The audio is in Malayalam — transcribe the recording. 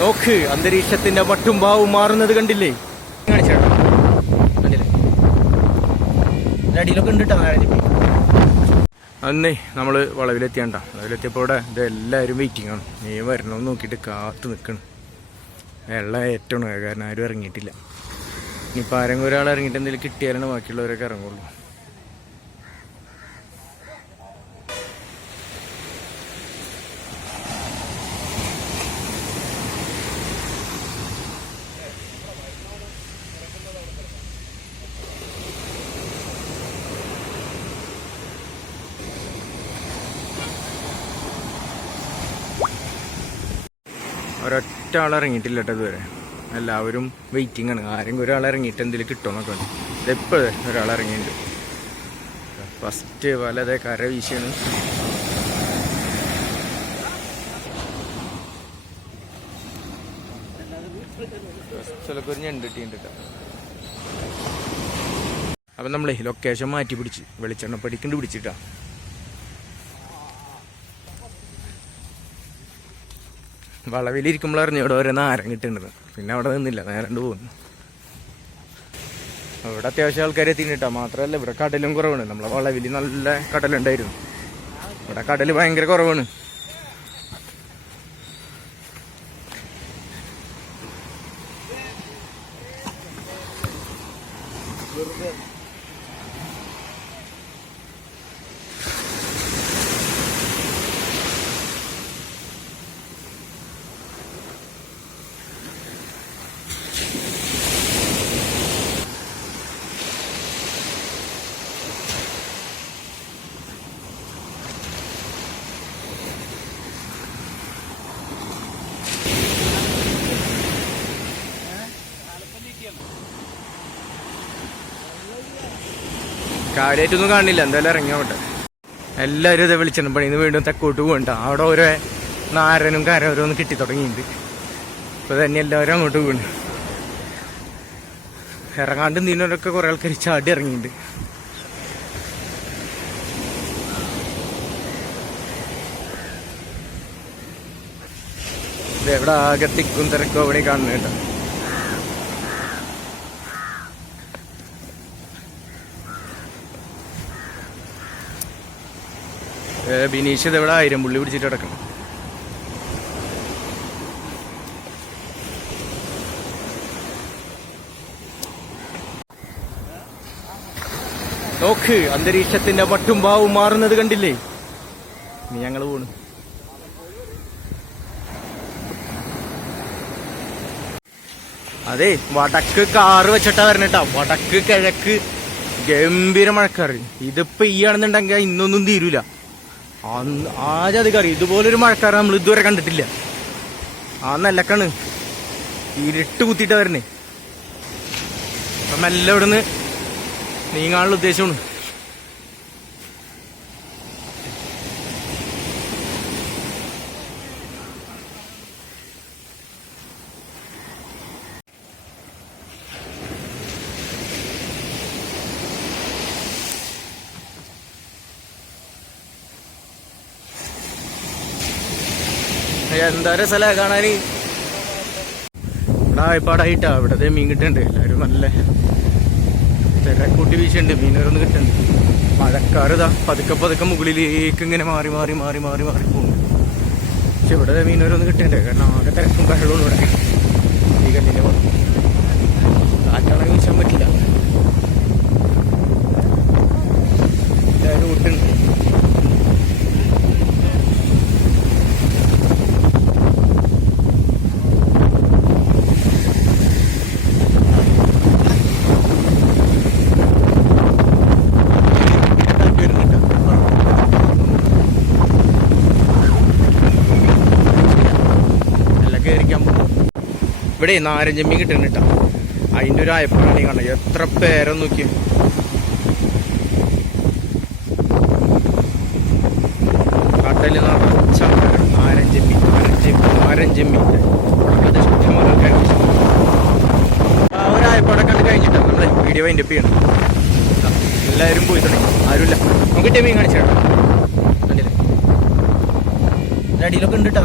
നോക്ക് അന്തരീക്ഷത്തിന്റെ മട്ടും ഭാവും മാറുന്നത് കണ്ടില്ലേ? കാണിച്ചേട്ടോ കണ്ടില്ലേ? അന്നേ നമ്മൾ വളവിലെത്തിയാണ്ട. വളവിലെത്തിയപ്പോൾ ഇവിടെ ഇത് എല്ലാവരും വെയിറ്റിംഗ് ആണ്. നീ വരണമെന്ന് നോക്കിട്ട് കാത്ത് നിൽക്കണം വെള്ളം ഏറ്റവും കാരണം ആരും ഇറങ്ങിയിട്ടില്ല. ഇനിയിപ്പോൾ ആരെങ്കിലും ഒരാൾ ഇറങ്ങിയിട്ട് എന്തെങ്കിലും കിട്ടിയാലാണ് ബാക്കിയുള്ളവരൊക്കെ ഇറങ്ങുള്ളൂ. ഒരൊറ്റ ആൾ ഇറങ്ങിയിട്ടില്ല കേട്ടോ ഇതുവരെ. എല്ലാവരും വെയിറ്റിംഗ് ആണ്. ആരെങ്കിലും ഒരാൾ ഇറങ്ങിയിട്ട് എന്തെങ്കിലും കിട്ടുമെന്നൊക്കെ ഉണ്ട്. ഇതെപ്പോഴേ ഒരാൾ ഇറങ്ങിയിട്ടുണ്ട് ഫസ്റ്റ് വലതെ കര വീശാണ്. ചിലപ്പോൾ ഒരു ഞണ്ട് കിട്ടിയിട്ടുണ്ട് കേട്ടോ. അപ്പം നമ്മളെ ലൊക്കേഷൻ മാറ്റി പിടിച്ച്. വെളിച്ചെണ്ണ പടിക്കണ്ട് പിടിച്ചിട്ടാ. വളവിലിരിക്കുമ്പോൾ അറിഞ്ഞു ഇവിടെ ഓരോ നാരം കിട്ടുന്നത്. പിന്നെ അവിടെ നിന്നില്ല നേരണ്ട് പോകുന്നു. ഇവിടെ അത്യാവശ്യം ആൾക്കാർ എത്തിയിട്ടാ മാത്രമല്ല ഇവിടെ കടലും കുറവാണ്. നമ്മളെ വളവിൽ നല്ല കടലുണ്ടായിരുന്നു. ഇവിടെ കടൽ ഭയങ്കര കുറവാണ്. കാര്യമായിട്ടൊന്നും കാണില്ല. എന്തായാലും ഇറങ്ങിയോട്ടെ എല്ലാവരും ഇതേ വിളിച്ചിട്ടുണ്ട് പണിന്ന് വീണ്ടും തെക്കോട്ട് പോകണ്ട. അവിടെ ഓരോ നാരനും കരവരും ഓരോന്ന് കിട്ടി തുടങ്ങിയിട്ടുണ്ട്. ഇപ്പൊ തന്നെ എല്ലാവരും അങ്ങോട്ട് വീണ് ഇറങ്ങാണ്ട് നീനൊക്കെ കുറെ ആൾക്കാർ ചാടി ഇറങ്ങിയിട്ടുണ്ട്. ഇതെവിടെ ആകെ തിക്കും തിരക്കും അവിടെ കാണുന്നുണ്ടോ ബിനീഷ് ഇത് എവിടെ ആയിരം പുള്ളി പിടിച്ചിട്ട് കിടക്കണം. നോക്ക് അന്തരീക്ഷത്തിന്റെ മട്ടും ഭാവും മാറുന്നത് കണ്ടില്ലേ? ഇനി ഞങ്ങൾ പോണു. അതെ വടക്ക് കാറ് വെച്ചിട്ടാ വരണേട്ടാ. വടക്ക് കിഴക്ക് ഗംഭീര മഴക്കാറ്. ഇതിപ്പോ ഈ ആണെന്നുണ്ടെങ്കിൽ ഇന്നൊന്നും തീരൂല. അന്ന് ജാതി കറി. ഇതുപോലൊരു മഴക്കാരൻ നമ്മൾ ഇതുവരെ കണ്ടിട്ടില്ല. ആ നെല്ലക്കാണ്. ഇരുട്ട് കുത്തിയിട്ടാ വരണേ. അപ്പം മെല്ലെ ഇവിടുന്ന് നീങ്ങാനുള്ള ഉദ്ദേശമാണ്. എന്താ സ്ഥലമാണ് കാണാന്. ഇവിടെ ആയപ്പാടായിട്ടാ ഇവിടെ മീൻ കിട്ടുന്നുണ്ട് എല്ലാവരും നല്ല തിരക്കൂട്ടി വീശുണ്ട്. മീനുകളൊന്നും കിട്ടുന്നുണ്ട് മഴക്കാറിതാ പതുക്കെ പതുക്കെ മുകളിലേക്ക് ഇങ്ങനെ മാറി മാറി മാറി മാറി മാറി പോകുന്നു പക്ഷെ ഇവിടെ മീനുകളൊന്നും കിട്ടുന്നുണ്ട് കാരണം ആകെ തിരക്കും ബഹളവും ഇവിടെ. ഈ പുറത്ത്. കാറ്റാണെങ്കിൽ വീശാൻ പറ്റില്ല എല്ലാവരും വിട്ടുണ്ട് എല്ലാം കയറിക്കാൻ പോകും ഇവിടെ നാരഞ്ചമ്മി കിട്ടുന്നുണ്ട് കേട്ടോ. അതിന്റെ ഒരു അയപ്പാണ് കണ്ട. എത്ര പേരെ നോക്കി കടൽ നിറച്ച നാരഞ്ചമ്മി നാരഞ്ചമ്മി നാരഞ്ചമ്മി അത് ഇഷ്ടംപോലെ ആൾക്കാര്. ആ ഒരു വീഡിയോ ചെയ്യണം. എല്ലാവരും പോയി തുടങ്ങി. ആരുമില്ല. നമുക്ക് മീൻ കാണിച്ചു ഇതിന്റെ അടിയിലൊക്കെ ഉണ്ട് കേട്ടോ